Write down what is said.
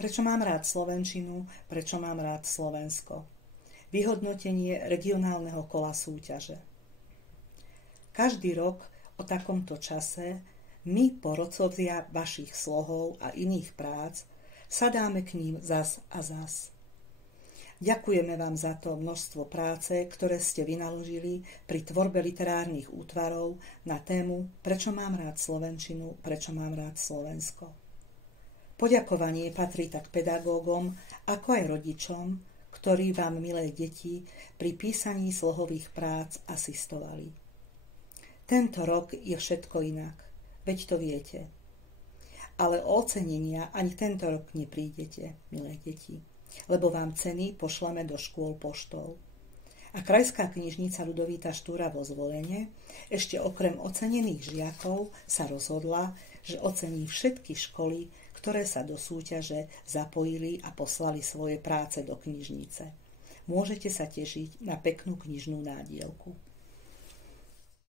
Prečo mám rád slovenčinu, prečo mám rád Slovensko. Vyhodnotenie regionálneho kola súťaže. Každý rok o takomto čase my, porodcovia vašich slohov a iných prác, sadáme k ním zas a zas. Ďakujeme vám za to množstvo práce, ktoré ste vynaložili pri tvorbe literárnych útvarov na tému Prečo mám rád slovenčinu, prečo mám rád Slovensko. Poďakovanie patrí tak pedagógom, ako aj rodičom, ktorí vám, milé deti, pri písaní slohových prác asistovali. Tento rok je všetko inak, veď to viete. Ale o ocenenia ani tento rok neprídete, milé deti, lebo vám ceny pošleme do škôl poštou. A Krajská knižnica Ľudovíta Štúra vo Zvolene ešte okrem ocenených žiakov sa rozhodla, že ocení všetky školy, ktoré sa do súťaže zapojili a poslali svoje práce do knižnice. Môžete sa tešiť na peknú knižnú nádielku.